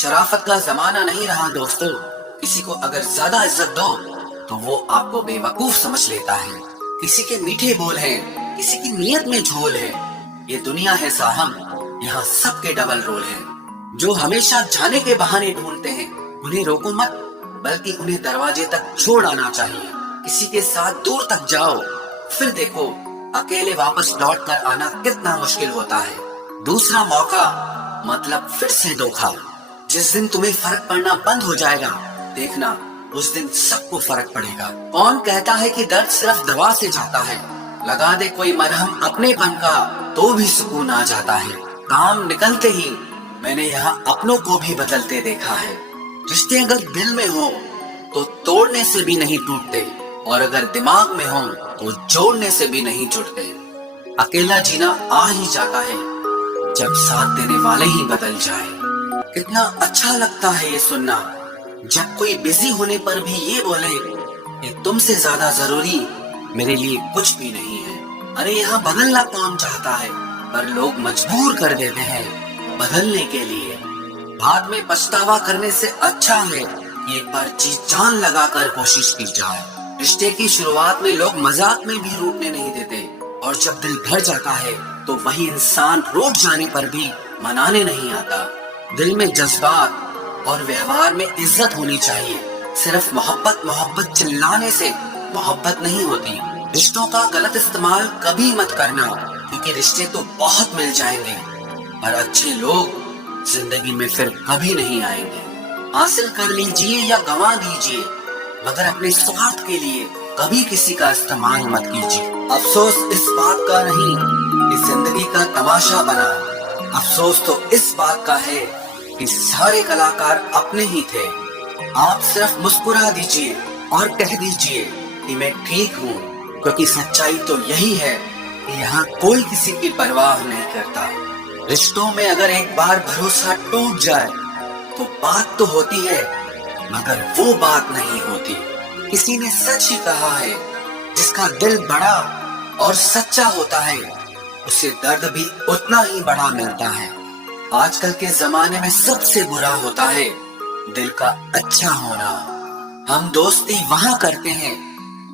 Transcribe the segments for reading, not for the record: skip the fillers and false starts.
शराफत का जमाना नहीं रहा दोस्तों। किसी को अगर ज्यादा इज्जत दो तो वो आपको बेवकूफ समझ लेता है। किसी के मीठे बोल हैं, किसी की नीयत में झोल है। ये दुनिया है साहब, यहाँ सबके डबल रोल है। जो हमेशा जाने के बहाने ढूंढते हैं उन्हें रोको मत, बल्कि उन्हें दरवाजे तक छोड़ आना चाहिए। किसी के साथ दूर तक जाओ, फिर देखो अकेले वापस लौट कर आना कितना मुश्किल होता है। दूसरा मौका मतलब फिर से धोखा। जिस दिन तुम्हें फर्क पड़ना बंद हो जाएगा, देखना उस दिन सबको फर्क पड़ेगा। कौन कहता है कि दर्द सिर्फ दवा से जाता है? लगा दे कोई मरहम अपनेपन का तो भी सुकून आ जाता है। काम निकलते ही मैंने यहाँ अपनों को भी बदलते देखा है। रिश्ते अगर दिल में हो तो तोड़ने से भी नहीं टूटते, और अगर दिमाग में हो तो जोड़ने से भी नहीं जुड़ते। अकेला जीना आ ही जाता है जब साथ देने वाले ही बदल जाए। कितना अच्छा लगता है ये सुनना, जब कोई बिजी होने पर भी ये बोले कि तुमसे ज्यादा जरूरी मेरे लिए कुछ भी नहीं है। अरे यहाँ बदलना कौन चाहता है, पर लोग मजबूर कर देते हैं बदलने के लिए। बाद में पछतावा करने से अच्छा है कि एक बार जी जान लगाकर कोशिश की जाए। रिश्ते की शुरुआत में लोग मजाक में भी रूठने नहीं देते, और जब दिल भर जाता है तो वही इंसान रूठ जाने पर भी मनाने नहीं आता। दिल में जज्बात और व्यवहार में इज्जत होनी चाहिए। सिर्फ मोहब्बत मोहब्बत चिल्लाने से मोहब्बत नहीं होती। रिश्तों का गलत इस्तेमाल कभी मत करना, क्योंकि रिश्ते तो बहुत मिल जाएंगे पर अच्छे लोग जिंदगी में फिर कभी नहीं आएंगे। हासिल कर लीजिए या गंवा दीजिए, मगर अपने स्वार्थ के लिए कभी किसी का इस्तेमाल मत कीजिए। अफसोस इस बात का नहीं कि जिंदगी का तमाशा बना, अफसोस तो इस बात का है कि सारे कलाकार अपने ही थे। आप सिर्फ मुस्कुरा दीजिए और कह दीजिए कि मैं ठीक हूँ, क्योंकि सच्चाई तो यही है कि यहाँ कोई किसी की परवाह नहीं करता। रिश्तों में अगर एक बार भरोसा टूट जाए तो बात तो होती है, मगर वो बात नहीं होती। किसी ने सच ही कहा है, जिसका दिल बड़ा और सच्चा होता है उसे दर्द भी उतना ही बड़ा मिलता है। आजकल के जमाने में सबसे बुरा होता है दिल का अच्छा होना। हम दोस्ती वहाँ करते हैं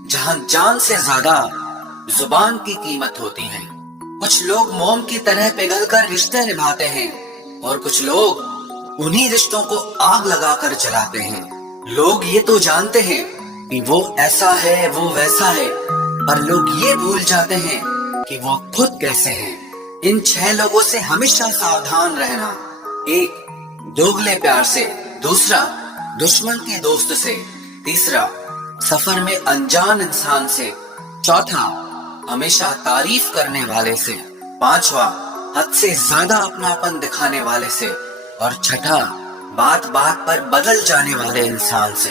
जहाँ जान से ज्यादा जुबान की कीमत होती है। कुछ लोग मोम की तरह पिघलकर रिश्ते निभाते हैं, और कुछ लोग उन्हीं रिश्तों को आग लगाकर जलाते हैं। लोग ये तो जानते हैं कि वो ऐसा है वो वैसा है, पर लोग ये भूल जाते हैं कि वो खुद कैसे हैं। इन 6 लोगों से हमेशा सावधान रहना। एक, दोगले प्यार से। दूसरा, दुश्मन के दोस्त से। तीसरा, सफर में अनजान इंसान से। चौथा, हमेशा तारीफ करने वाले से। पांचवा, हद से ज्यादा अपनापन दिखाने वाले से। और छठा, बात बात पर बदल जाने वाले इंसान से।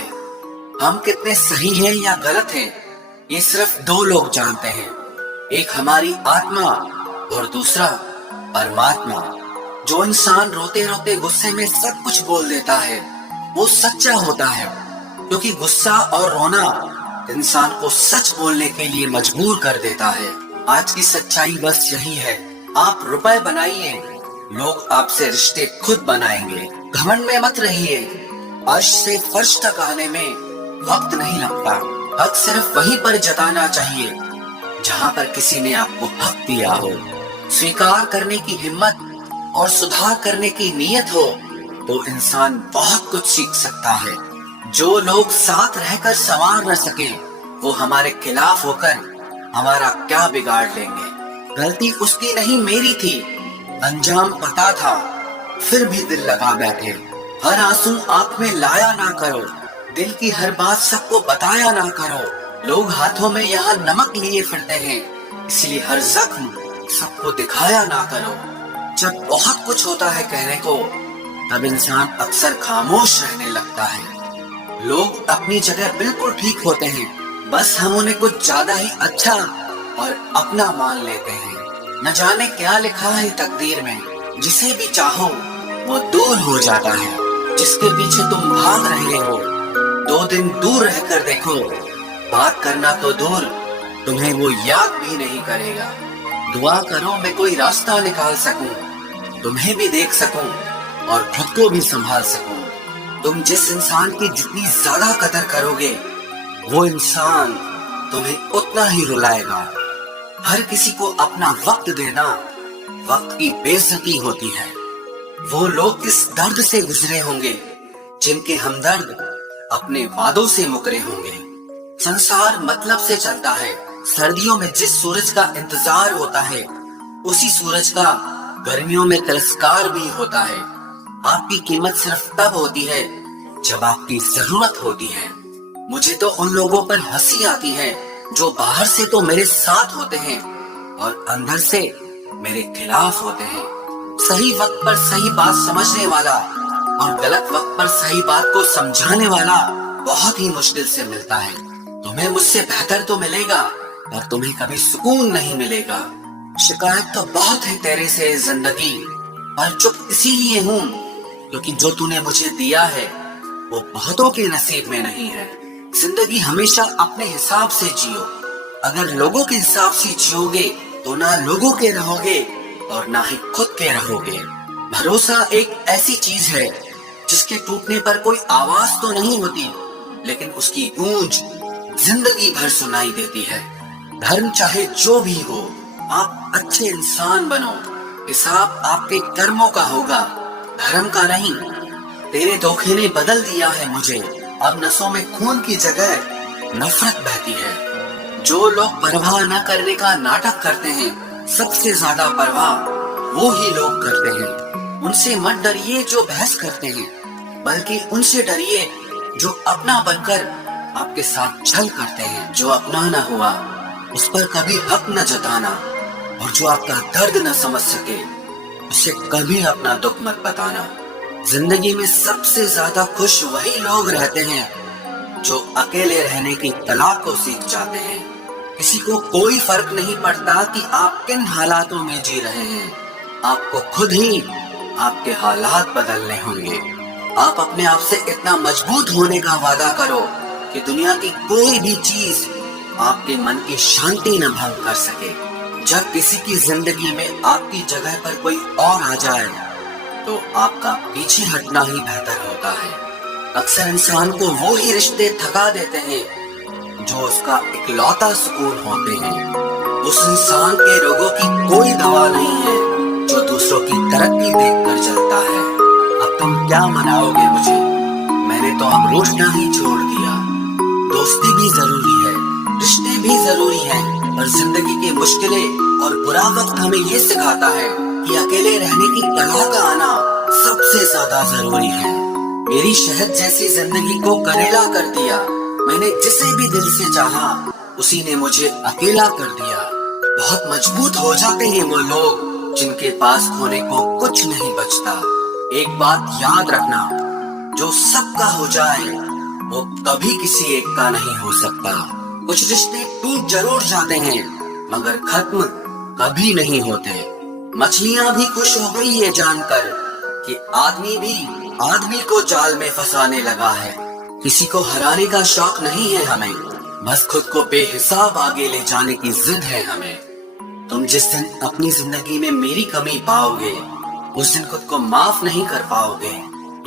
हम कितने सही हैं या गलत हैं, ये सिर्फ 2 लोग जानते हैं। एक हमारी आत्मा और दूसरा परमात्मा। जो इंसान रोते रोते गुस्से में सब कुछ बोल देता है वो सच्चा होता है, क्योंकि गुस्सा और रोना इंसान को सच बोलने के लिए मजबूर कर देता है। आज की सच्चाई बस यही है, आप रुपए बनाइए, लोग आपसे रिश्ते खुद बनाएंगे। घमंड में मत रहिए, अर्श से फर्श तक आने में वक्त नहीं लगता। हक सिर्फ वहीं पर जताना चाहिए जहाँ पर किसी ने आपको हक दिया हो। स्वीकार करने की हिम्मत और सुधार करने की नीयत हो तो इंसान बहुत कुछ सीख सकता है। जो लोग साथ रहकर संवार न सके वो हमारे खिलाफ होकर हमारा क्या बिगाड़ लेंगे। गलती उसकी नहीं मेरी थी, अंजाम पता था फिर भी दिल लगा बैठे। हर आंसू आंख में लाया ना करो, दिल की हर बात सबको बताया ना करो। लोग हाथों में यहाँ नमक लिए फिरते हैं, इसलिए हर जख्म सबको दिखाया ना करो। जब बहुत कुछ होता है कहने को, तब इंसान अक्सर खामोश रहने लगता है। लोग अपनी जगह बिल्कुल ठीक होते हैं, बस हम उन्हें कुछ ज्यादा ही अच्छा और अपना मान लेते हैं। न जाने क्या लिखा है तकदीर में, जिसे भी चाहो वो दूर हो जाता है। जिसके पीछे तुम भाग रहे हो 2 दिन दूर रहकर देखो, बात करना तो दूर तुम्हें वो याद भी नहीं करेगा। दुआ करो मैं कोई रास्ता निकाल सकूं, तुम्हें भी देख सकूं, और खुद को भी संभाल सकूं। तुम जिस इंसान की जितनी ज्यादा कदर करोगे, वो इंसान तुम्हें उतना ही रुलाएगा। हर किसी को अपना वक्त देना वक्त की बेइज्जती होती है। वो लोग किस दर्द से गुजरे होंगे जिनके हमदर्द अपने वादों से मुकरे होंगे। संसार मतलब से चलता है। सर्दियों में जिस सूरज का इंतजार होता है, उसी सूरज का गर्मियों में तिरस्कार भी होता है। आपकी कीमत सिर्फ तब होती है जब आपकी जरूरत होती है। मुझे तो उन लोगों पर हंसी आती है जो बाहर से तो मेरे साथ होते हैं और अंदर से मेरे खिलाफ होते हैं। सही वक्त पर सही बात समझने वाला और गलत वक्त पर सही बात को समझाने वाला बहुत ही मुश्किल से मिलता है। तुम्हें मुझसे बेहतर तो मिलेगा और तुम्हें कभी सुकून नहीं मिलेगा। शिकायत तो बहुत है तेरे से जिंदगी, पर चुप इसीलिए हूँ क्योंकि जो तूने मुझे दिया है वो बहुतों के नसीब में नहीं है। जिंदगी हमेशा अपने हिसाब से जियो। अगर लोगों के हिसाब से जियोगे तो ना लोगों के रहोगे और ना ही खुद के रहोगे। भरोसा एक ऐसी चीज है जिसके टूटने पर कोई आवाज तो नहीं होती, लेकिन उसकी गूंज जिंदगी भर सुनाई देती है। धर्म चाहे जो भी हो, आप अच्छे इंसान बनो। हिसाब आपके कर्मों का होगा, धर्म का नहीं। तेरे धोखे ने बदल दिया है मुझे। अब नसों में खून की जगह नफरत बहती है। जो लोग परवाह न करने का नाटक करते हैं, सबसे ज्यादा परवाह वो ही लोग करते हैं। उनसे मत डरिए जो बहस करते हैं, बल्कि उनसे डरिए जो अपना बनकर आपके साथ छल करते हैं। जो अपना न हुआ उस पर कभी हक न जताना, और जो आपका दर्द न समझ सके उसे कभी अपना दुख मत बताना। जिंदगी में सबसे ज्यादा खुश वही लोग रहते हैं जो अकेले रहने की कला को सीख जाते हैं। किसी को कोई फर्क नहीं पड़ता कि आप किन हालातों में जी रहे हैं। आपको खुद ही आपके हालात बदलने होंगे। आप अपने आप से इतना मजबूत होने का वादा करो कि दुनिया की कोई भी चीज आपके मन की शांति न भंग कर सके। जब किसी की जिंदगी में आपकी जगह पर कोई और आ जाए तो आपका पीछे हटना ही बेहतर होता है। अक्सर इंसान को वो ही रिश्ते थका देते हैं जो उसका इकलौता सुकून होते हैं। उस इंसान के रोगों की कोई दवा नहीं है जो दूसरों की तरक्की देखकर जलता है। अब तुम क्या मनाओगे मुझे? मैंने तो अब रूठना ही छोड़ दिया। दोस्ती भी जरूरी है, रिश्ते भी जरूरी हैं, पर जिंदगी की मुश्किलें और बुरा वक्त हमें ये सिखाता है कि अकेले रहने की कला का आना सबसे ज्यादा जरूरी है। मेरी शहद जैसी जिंदगी को करेला कर दिया। मैंने जिसे भी दिल से चाहा उसी ने मुझे अकेला कर दिया। बहुत मजबूत हो जाते हैं वो लोग जिनके पास खोने को कुछ नहीं बचता। एक बात याद रखना, जो सबका हो जाए वो कभी किसी एक का नहीं हो सकता। कुछ रिश्ते टूट जरूर जाते हैं मगर खत्म कभी नहीं होते। मछलियां भी खुश हो गई ये जानकर कि आदमी भी आदमी को जाल में फंसाने लगा है। किसी को हराने का शौक नहीं है हमें, बस खुद को बेहिसाब आगे ले जाने की जिद है हमें। तुम जिस दिन अपनी जिंदगी में मेरी कमी पाओगे उस दिन खुद को माफ नहीं कर पाओगे।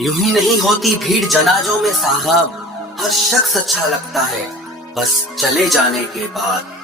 यूं ही नहीं होती भीड़ जनाजों में साहब, हर शख्स अच्छा लगता है बस चले जाने के बाद।